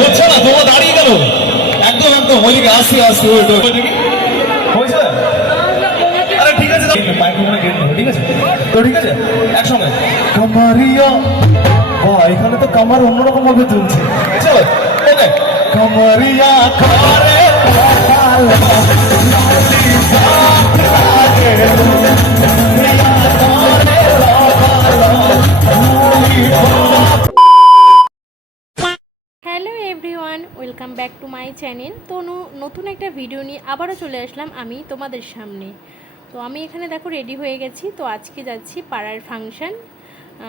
হচ্ছে না, তোমার দাঁড়িয়ে গেল। একদম একদম ওইদিকে আসি আসি হয়েছে। আরে ঠিক আছে, ঠিক আছে তো, ঠিক আছে একসঙ্গে কামারিয়া। এখানে তো কামার অন্যরকম ভাবে চলছে। চলো ওকে, কামারিয়া কারে hello everyone, welcome back to my channel. তো নতুন একটা ভিডিও নিয়ে আবারও চলে আসলাম আমি তোমাদের সামনে। তো আমি এখানে দেখো রেডি হয়ে গেছি। তো আজকে যাচ্ছি পাড়ার ফাংশান,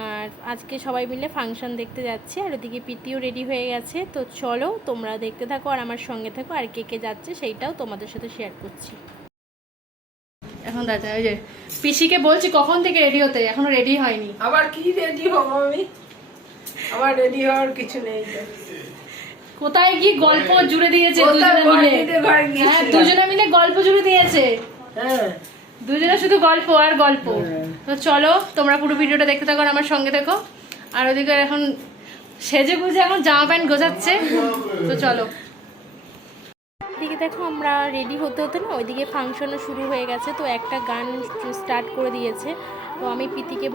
আর আজকে সবাই মিলে ফাংশান দেখতে যাচ্ছি। আর ওদিকে পিতিও রেডি হয়ে গেছে। তো চলো তোমরা দেখতে থাকো আর আমার সঙ্গে থাকো, আর কে কে যাচ্ছে সেইটাও তোমাদের সাথে শেয়ার করছি। এখন দাদা ওই যে পিসিকে বলছি কখন থেকে রেডি হতে, এখনো রেডি হয়নি। আবার কি রেডি হবো আমি? আমার রেডি হওয়ার কিছু নেই। কোথায় কি গল্প জুড়ে দিয়েছে দুজনে মিলে। হ্যাঁ, দুজনে মিলে গল্প জুড়ে দিয়েছে। হ্যাঁ, দুজনে শুধু গল্প আর গল্প। তো চলো তোমরা পুরো ভিডিওটা দেখতে থাকো, আমার সঙ্গে দেখো। আর ওদিকে এখন সেজে গুজে এখন জামা প্যান্ট গোছাচ্ছে। তো চলো এদিকে দেখো আমরা রেডি হতে হতে না ওইদিকে ফাংশনও শুরু হয়ে গেছে। তো একটা গান স্টার্ট করে দিয়েছে। তো আমি পিসিকে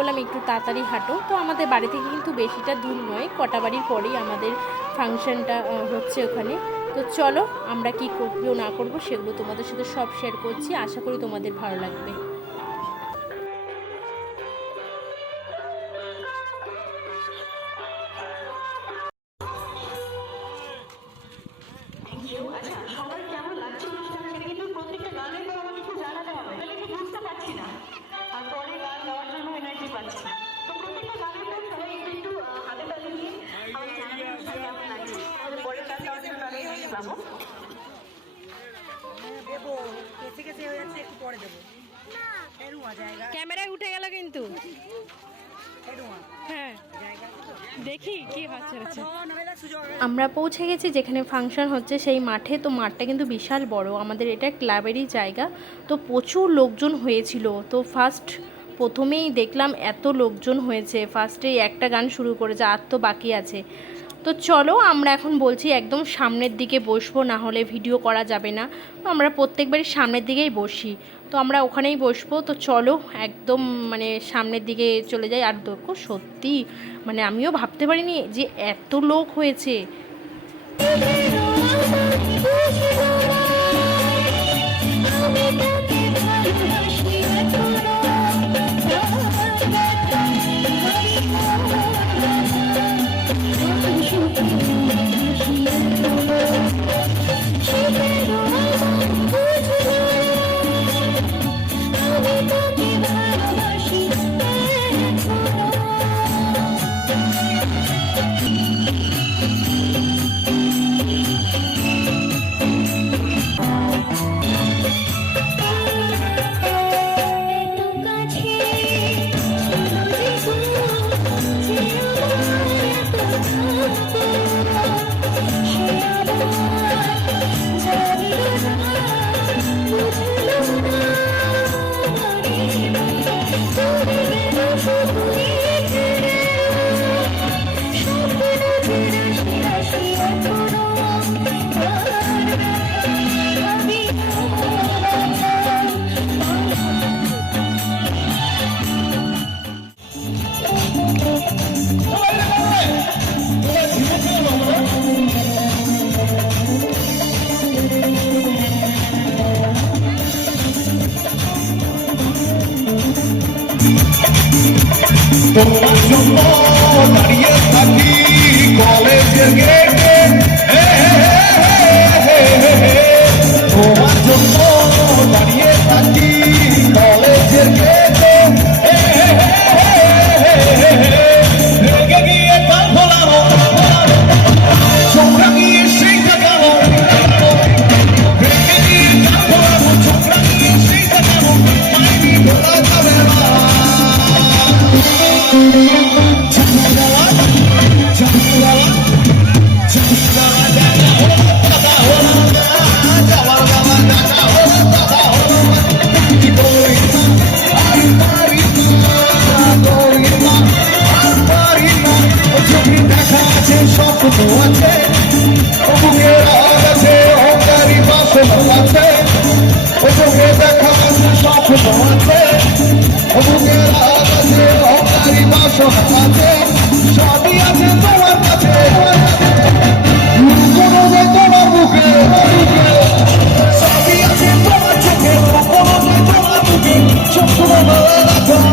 বললাম একটু তাড়াতাড়ি হাঁটো। তো আমাদের বাড়ি থেকে কিন্তু বেশিটা দূর নয়, কটা বাড়ির পরেই আমাদের ফাংশনটা হচ্ছে ওখানে। তো চলো আমরা কি করবো না করবো সেগুলো তোমাদের সাথে সব শেয়ার করছি, আশা করি তোমাদের ভালো লাগবে। ক্যামেরায় উঠে গেল কিন্তু। হ্যাঁ দেখি কি হচ্ছে। আমরা পৌঁছে গেছি যেখানে ফাংশন হচ্ছে সেই মাঠে। তো মাঠটা কিন্তু বিশাল বড়, আমাদের এটা ক্লাবেরই জায়গা। তো প্রচুর লোকজন হয়েছিল। তো প্রথমেই দেখলাম এত লোকজন হয়েছে। ফার্স্টেই একটা গান শুরু করেছে, আর তো বাকি আছে। তো চলো আমরা এখন বলছি একদম সামনের দিকে বসবো, না হলে ভিডিও করা যাবে না। আমরা প্রত্যেকবারই সামনের দিকেই বসি, তো আমরা ওখানেই বসবো। তো চলো একদম মানে সামনের দিকে চলে যাই। আর দেখো সত্যি মানে আমিও ভাবতে পারিনি যে এত লোক হয়েছে। তোমার জন্য দাঁড়িয়ে থাকি কলেজের গেটে, তোমার জন্য দাঁড়িয়ে থাকি কলেজের গেটে। রেগে গিয়ে কাল ফোলানো, চোখরা গিয়ে সেইটা গেল, রেগে গিয়ে কাল ফোলানো, চোখরা গিয়ে সেইটা গেল, পাইনি ভোলা যাবে না। জানলা আছে স্বপ্ন আছে ও বুকের আগ আছে অহংকারী বাসনা আছে ও চোখে দেখা আছে স্বপ্ন আছে ও বুকের আগ আছে অহংকারী বাসনা আছে সবই আছে তোমার কাছে কোনো যে তোমার বুকে সবই আছে তোমার চোখে কোনো যে তোমার বুকে স্বপ্ন দেখা আছে